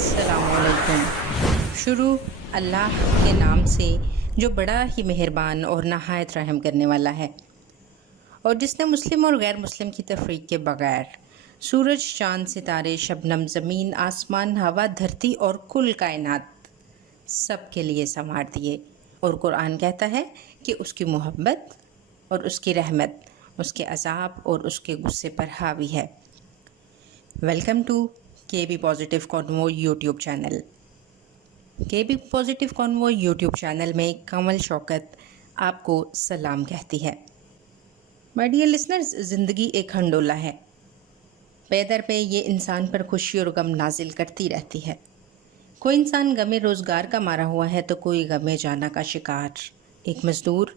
अस्सलामुअलैकुम। शुरू अल्लाह के नाम से जो बड़ा ही मेहरबान और नहायत रहम करने वाला है, और जिसने मुस्लिम और गैर मुस्लिम की तफरीक के बगैर सूरज, चाँद, सितारे, शबनम, ज़मीन, आसमान, हवा, धरती और कुल कायनात सब के लिए संवार दिए। और कुरान कहता है कि उसकी मोहब्बत और उसकी रहमत उसके अज़ाब और उसके गुस्से पर हावी है। Welcome to KB positive convoy YouTube channel. KB positive convoy YouTube channel में कमल शौकत आपको सलाम कहती है। माय डियर लिसनर्स, ज़िंदगी एक हंडोला है। पे दर पे ये इंसान पर खुशी और गम नाजिल करती रहती है। कोई इंसान गमे रोज़गार का मारा हुआ है तो कोई गमे जाना का शिकार। एक मज़दूर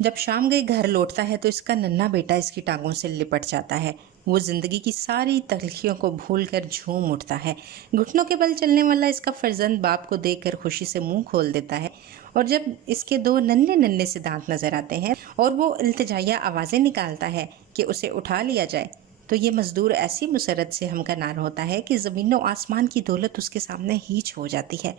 जब शाम गए घर लौटता है तो इसका नन्हा बेटा इसकी टांगों से लिपट जाता है। वो ज़िंदगी की सारी तलखियों को भूलकर झूम उठता है। घुटनों के बल चलने वाला इसका फर्जंद बाप को देखकर खुशी से मुंह खोल देता है, और जब इसके दो नन्हे नन्हे से दांत नज़र आते हैं और वो इल्तिजाया आवाज़ें निकालता है कि उसे उठा लिया जाए, तो ये मज़दूर ऐसी मुसरत से हमकनार होता है कि ज़मीनों आसमान की दौलत उसके सामने हीच हो जाती है।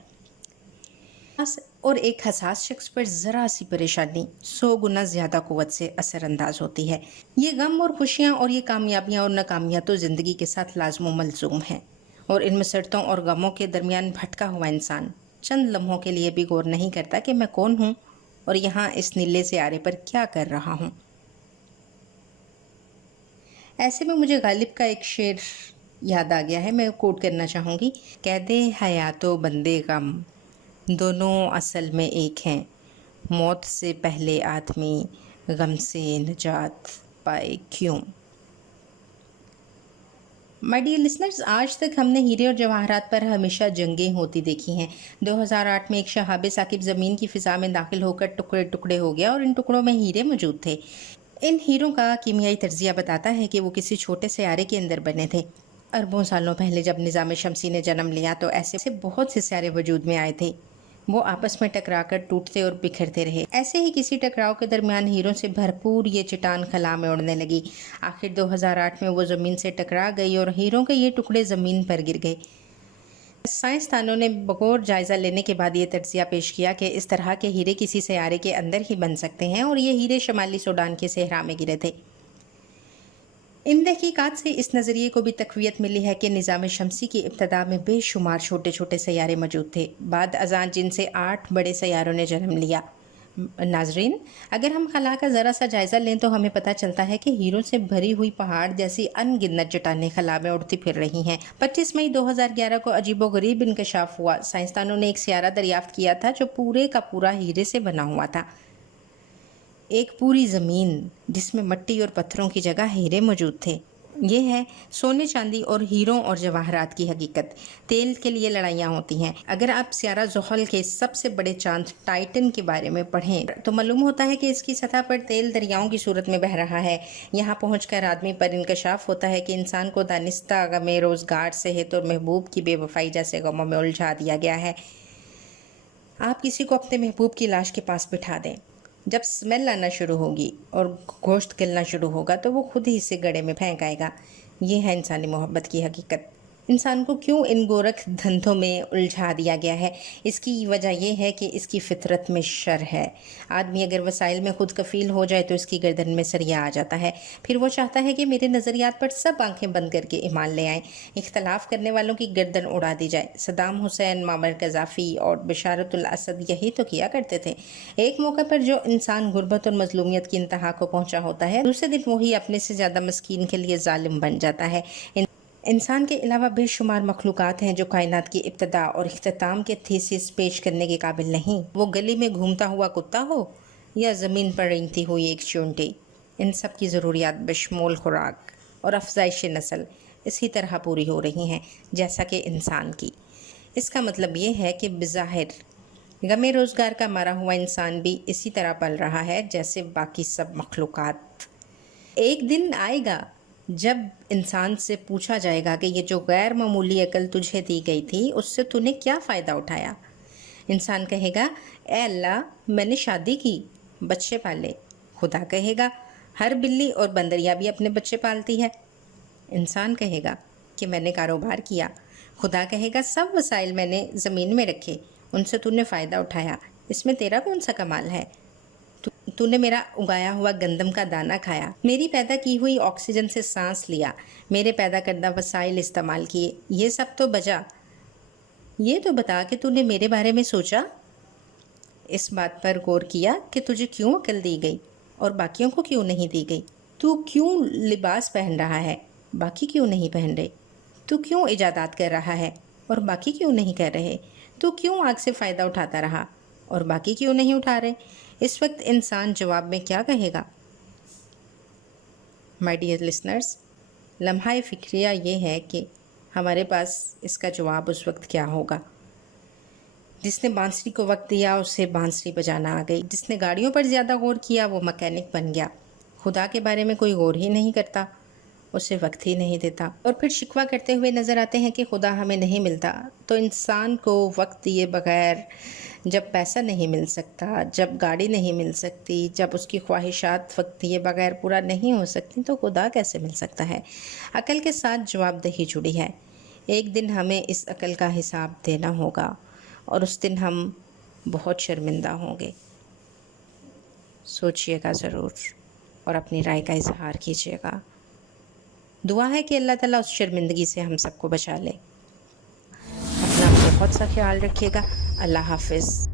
और एक हसास शख्स पर ज़रा सी परेशानी 100 गुना ज़्यादा क़ुव्वत से असरअंदाज होती है। ये गम और खुशियाँ और ये कामयाबियाँ और नाकामियाँ तो ज़िंदगी के साथ लाज़िम मलज़ूम हैं, और इन मसरतों और गमों के दरमियान भटका हुआ इंसान चंद लम्हों के लिए भी गौर नहीं करता कि मैं कौन हूँ और यहाँ इस नीले सियारे पर क्या कर रहा हूँ। ऐसे में मुझे गालिब का एक शेर याद आ गया है, मैं कोट करना चाहूँगी। कैदे हयातो बंदे गम दोनों असल में एक हैं, मौत से पहले आदमी गम से निजात पाए क्यों। माय डियर लिसनर्स, आज तक हमने हीरे और जवाहरात पर हमेशा जंगें होती देखी हैं। 2008 में एक शहाब साकिब ज़मीन की फ़िज़ा में दाखिल होकर टुकड़े टुकड़े हो गया और इन टुकड़ों में हीरे मौजूद थे। इन हीरों का कीमियाई तज्ज़िया बताता है कि वो किसी छोटे सियारे के अंदर बने थे। अरबों सालों पहले जब निज़ाम शमसी ने जन्म लिया तो ऐसे बहुत से सियारे वजूद में आए थे। वो आपस में टकराकर टूटते और बिखरते रहे। ऐसे ही किसी टकराव के दरमियान हीरों से भरपूर ये चट्टान खला में उड़ने लगी। आखिर 2008 में वो ज़मीन से टकरा गई और हीरों के ये टुकड़े ज़मीन पर गिर गए। साइंसदानों ने बगौर जायज़ा लेने के बाद ये तज्ज़िया पेश किया कि इस तरह के हीरे किसी सियारे के अंदर ही बन सकते हैं, और ये हीरे शमाली सूडान के सहरा में गिरे थे। इन तहकीकात से इस नज़रिए को भी तक़वियत मिली है कि निज़ाम शमसी की इब्तदा में बेशुमार छोटे छोटे सैयारे मौजूद थे, बाद अज़ां जिनसे 8 बड़े सैयारों ने जन्म लिया। नाजरीन, अगर हम खला का ज़रा सा जायज़ा लें तो हमें पता चलता है कि हीरों से भरी हुई पहाड़ जैसी अनगिनत चट्टानें खला में उड़ती फिर रही हैं। 25 मई 2011 को अजीबो गरीब इंकशाफ हुआ। साइंसदानों ने एक सियारा दरियाफ्त किया था जो पूरे का पूरा हीरे से बना हुआ था। एक पूरी ज़मीन जिसमें मिट्टी और पत्थरों की जगह हीरे मौजूद थे। ये है सोने, चांदी और हीरों और जवाहरात की हकीकत। तेल के लिए लड़ाइयाँ होती हैं। अगर आप सियारा ज़ुहल के सबसे बड़े चांद टाइटन के बारे में पढ़ें तो मालूम होता है कि इसकी सतह पर तेल दरियाओं की सूरत में बह रहा है। यहाँ पहुँचकर आदमी पर इंकशाफ होता है कि इंसान को दानिस्ता गमे रोज़गार, सेहत और महबूब की बेवफाई जैसे गमों में उलझा दिया गया है। आप किसी को अपने महबूब की लाश के पास बिठा दें, जब स्मेल आना शुरू होगी और गोश्त गलना शुरू होगा तो वो खुद ही इसे गड़े में फेंक आएगा। ये है इंसानी मोहब्बत की हकीकत। इंसान को क्यों इन गोरख धंधों में उलझा दिया गया है? इसकी वजह यह है कि इसकी फितरत में शर है। आदमी अगर वसाइल में खुद कफ़ील हो जाए तो इसकी गर्दन में सरिया आ जाता है। फिर वो चाहता है कि मेरे नज़रियात पर सब आंखें बंद करके ईमान ले आएँ, इख्तलाफ करने वालों की गर्दन उड़ा दी जाए। सद्दाम हुसैन, मामर कज़ाफ़ी और बशारतुल असद यही तो किया करते थे। एक मौके पर जो इंसान गुर्बत और मजलूमियत की इंतहा को पहुँचा होता है, दूसरे दिन वही अपने से ज़्यादा मस्कीन के लिए जालिम बन जाता है। इंसान के अलावा बेशुमार मखलूक़ात हैं जो कायनात की इब्तदा और इख्तिताम के थीसिस पेश करने के काबिल नहीं। वो गली में घूमता हुआ कुत्ता हो या ज़मीन पर रेंगती हुई एक चूंटी, इन सब की ज़रूरियात बशमूल खुराक और अफजाइश नस्ल इसी तरह पूरी हो रही हैं जैसा कि इंसान की। इसका मतलब ये है कि बज़ाहिर गमे रोज़गार का मारा हुआ इंसान भी इसी तरह पल रहा है जैसे बाकी सब मखलूक़ात। एक दिन आएगा जब इंसान से पूछा जाएगा कि ये जो गैर मामूली अकल तुझे दी गई थी उससे तूने क्या फ़ायदा उठाया। इंसान कहेगा, ए अल्लाह, मैंने शादी की, बच्चे पाले। खुदा कहेगा, हर बिल्ली और बंदरिया भी अपने बच्चे पालती है। इंसान कहेगा कि मैंने कारोबार किया, खुदा कहेगा सब वसाइल मैंने ज़मीन में रखे, उनसे तूने फ़ायदा उठाया, इसमें तेरा कौन सा कमाल है। तूने मेरा उगाया हुआ गंदम का दाना खाया, मेरी पैदा की हुई ऑक्सीजन से सांस लिया, मेरे पैदा करदा वसाइल इस्तेमाल किए, ये सब तो बजा। ये तो बता कि तूने मेरे बारे में सोचा, इस बात पर गौर किया कि तुझे क्यों अकल दी गई और बाकियों को क्यों नहीं दी गई। तू क्यों लिबास पहन रहा है, बाकी क्यों नहीं पहन रहे। तू क्यों इजादात कर रहा है और बाकी क्यों नहीं कर रहे। तू क्यों आग से फ़ायदा उठाता रहा और बाकी क्यों नहीं उठा रहे। इस वक्त इंसान जवाब में क्या कहेगा। माय डियर लिसनर्स, लम्हा फ़िक्रिया ये है कि हमारे पास इसका जवाब उस वक्त क्या होगा। जिसने बांसुरी को वक्त दिया उसे बांसुरी बजाना आ गई, जिसने गाड़ियों पर ज़्यादा गौर किया वो मैकेनिक बन गया। खुदा के बारे में कोई गौर ही नहीं करता, उसे वक्त ही नहीं देता और फिर शिकवा करते हुए नज़र आते हैं कि खुदा हमें नहीं मिलता। तो इंसान को वक्त दिए बगैर जब पैसा नहीं मिल सकता, जब गाड़ी नहीं मिल सकती, जब उसकी ख्वाहिशात वक्त दिए बगैर पूरा नहीं हो सकती, तो खुदा कैसे मिल सकता है। अकल के साथ जवाबदेही जुड़ी है। एक दिन हमें इस अकल का हिसाब देना होगा और उस दिन हम बहुत शर्मिंदा होंगे। सोचिएगा ज़रूर और अपनी राय का इजहार कीजिएगा। दुआ है कि अल्लाह ताला उस शर्मिंदगी से हम सबको बचा ले। अपना बहुत सा ख्याल रखिएगा। अल्लाह हाफ़िज़।